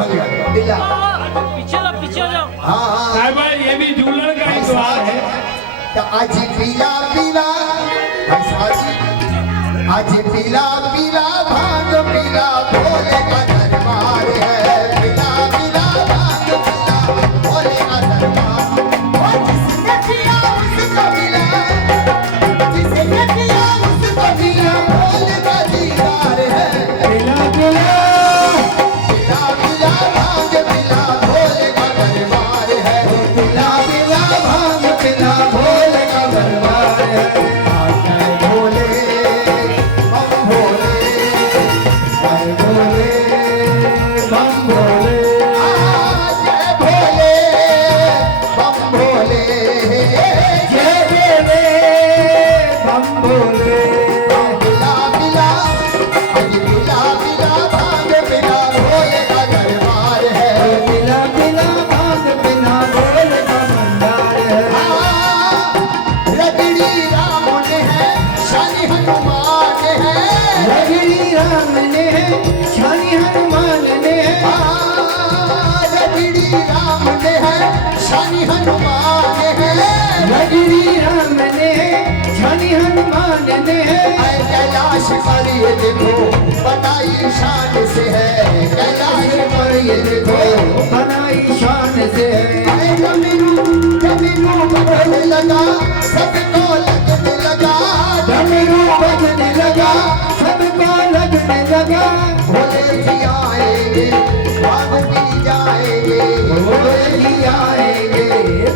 दिला पीछे हो जाओ। हाँ भाई ये भी झूलने का ही द्वार है। तो आज पीला पीला आज पीला पीला भांग पीला भोले का दरबार है। पीला पीला भांग पीला भोले का दरबार। और जिसने पिया उसको मिला, जिसने पिया उसको मिला भोले का दीदार है। पीला पीला पीला पीला भांग पीला भोले का दरबार है। पीला पीला भांग पीला भोले का दरबार है। शानी हनुमान है, रजनी राम ने शानी हनुमान ने कैलाश पर ये देखो बनाई शान से है। कैलाश पर ये देखो बनाई शान से है। जमीनू बदलने लगा सबको लगने लगा। जमीनू बदलने लगा सबको लगने लगा। भोले जी आएंगे भाग पी जाएंगे। भोले जी आएंगे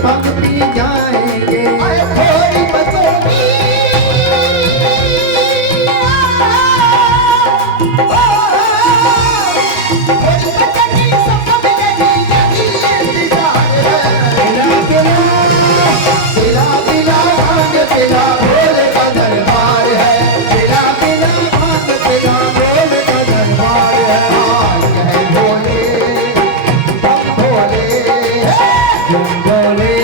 भाग पी जाएंगे। थोड़ी बचेगी थोड़ी बचेगी सबको मिलेगी यही इंतजार है। पीला पीला भांग पीला भोले का दरबार है। पीला पीला भांग पीला भोले का दरबार है। जय भोले बम भोले जय भोले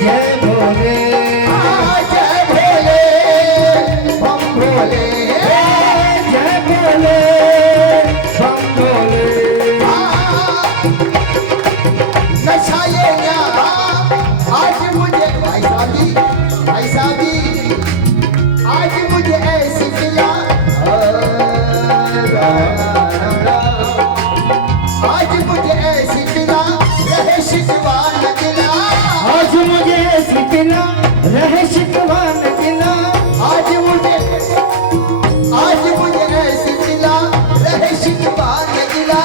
जय भोले जय भोले बम भोले जय भोले बम भोले। नशा ये क्या आज मुझे भाई साहब आज मुझे ऐसी मिला। आज मुझे ऐसी मिला रहे शिकवा न गिला। आज मुझे ऐसी मिला रहे शिकवा न गिला। आज मुझे ऐसी मिला रहे शिकवा न गिला।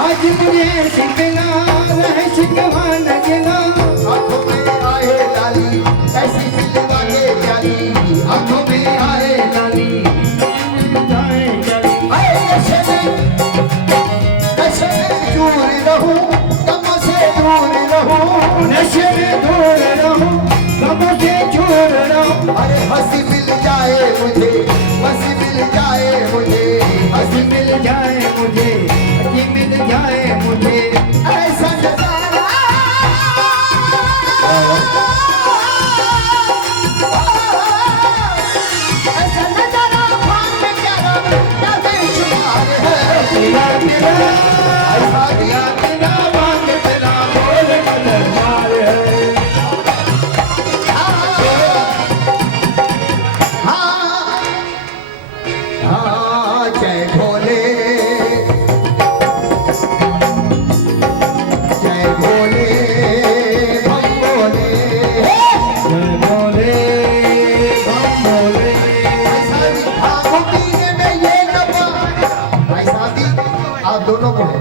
आज मुझे ऐसी मिला रहे शिकवा न गिला। आंखों में आए लाली ऐसी मिलवा के जाली। आंखों में आए लाली नशे में दूर रहूं गमों से दूर रहूं। नशे में दूर रहूं गमों से दूर रहूं। अरे हंसी मिल जाए मुझे हंसी मिल जाए मुझे हंसी मिल जाए मुझे हंसी मिल जाए मुझे। ऐसा नजारा ऐसा नजारा भांग में प्यारा क्या बेशुमार है। पीला पीला पीला पीला भांग पीला भोले का दरबार है। हाँ जय भोले जय भोले बम भोले जय भोले बम भोले। भांग पीने में ये नफा भाई साहब आप दोनों को है।